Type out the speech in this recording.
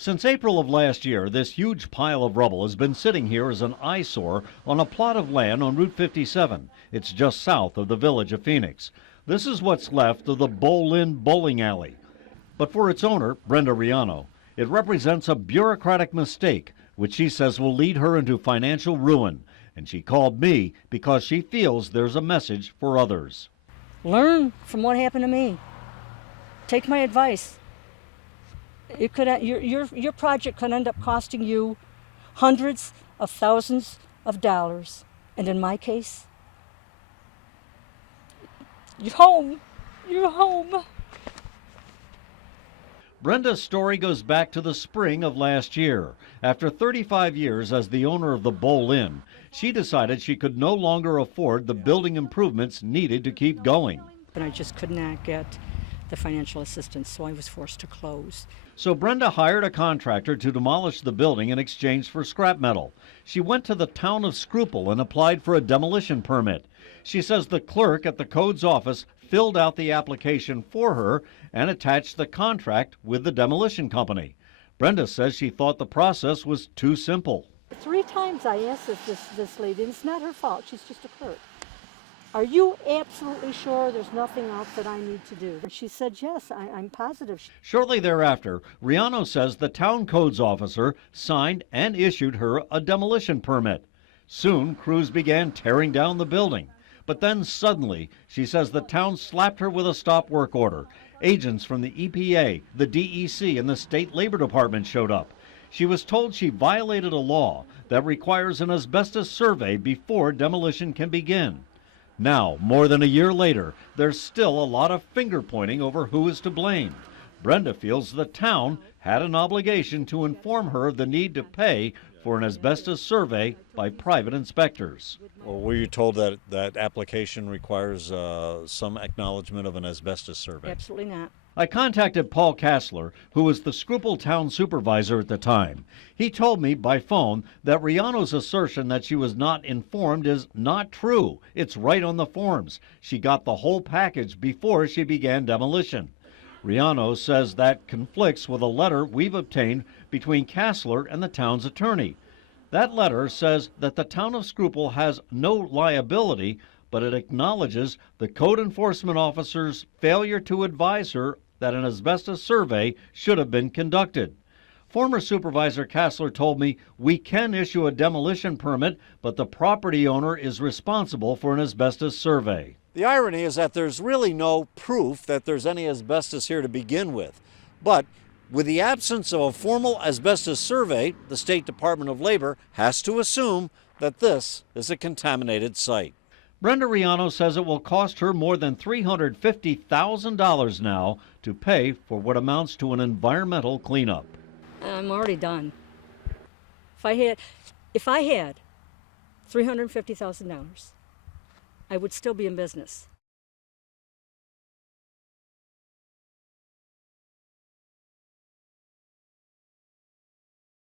Since April of last year, this huge pile of rubble has been sitting here as an eyesore on a plot of land on Route 57. It's just south of the village of Phoenix. This is what's left of the Bowl-In bowling alley. But for its owner, Brenda Riano, it represents a bureaucratic mistake, which she says will lead her into financial ruin. And she called me because she feels there's a message for others. Learn from what happened to me. Take my advice. It could your project could end up costing you hundreds of thousands of dollars, and in my case, you're home. You're home. Brenda's story goes back to the spring of last year. After 35 years as the owner of the Bowl-In, she decided she could no longer afford the building improvements needed to keep going. But I just could not get the financial assistance, so I was forced to close. So Brenda hired a contractor to demolish the building in exchange for scrap metal. She went to the Town of Schroeppel and applied for a demolition permit. She says the clerk at the code's office filled out the application for her and attached the contract with the demolition company. Brenda says she thought the process was too simple. 3 times I asked this lady, and it's not her fault, she's just a clerk. Are you absolutely sure there's nothing else that I need to do? And she said, yes, I'm positive. Shortly thereafter, Riano says the town codes officer signed and issued her a demolition permit. Soon, crews began tearing down the building. But then suddenly, she says the town slapped her with a stop work order. Agents from the EPA, the DEC, and the State Labor Department showed up. She was told she violated a law that requires an asbestos survey before demolition can begin. Now, more than a year later, there's still a lot of finger-pointing over who is to blame. Brenda feels the town had an obligation to inform her of the need to pay for an asbestos survey by private inspectors. Well, were you told that that application requires some acknowledgement of an asbestos survey? Absolutely not. I contacted Paul Kassler, who was the Schroeppel town supervisor at the time. He told me by phone that Riano's assertion that she was not informed is not true. It's right on the forms. She got the whole package before she began demolition. Riano says that conflicts with a letter we've obtained between Kassler and the town's attorney. That letter says that the town of Schroeppel has no liability, but it acknowledges the code enforcement officer's failure to advise her that an asbestos survey should have been conducted. Former Supervisor Kassler told me we can issue a demolition permit, but the property owner is responsible for an asbestos survey. The irony is that there's really no proof that there's any asbestos here to begin with. But with the absence of a formal asbestos survey, the State Department of Labor has to assume that this is a contaminated site. Brenda Riano says it will cost her more than $350,000 now to pay for what amounts to an environmental cleanup. I'm already done. If I had $350,000, I would still be in business.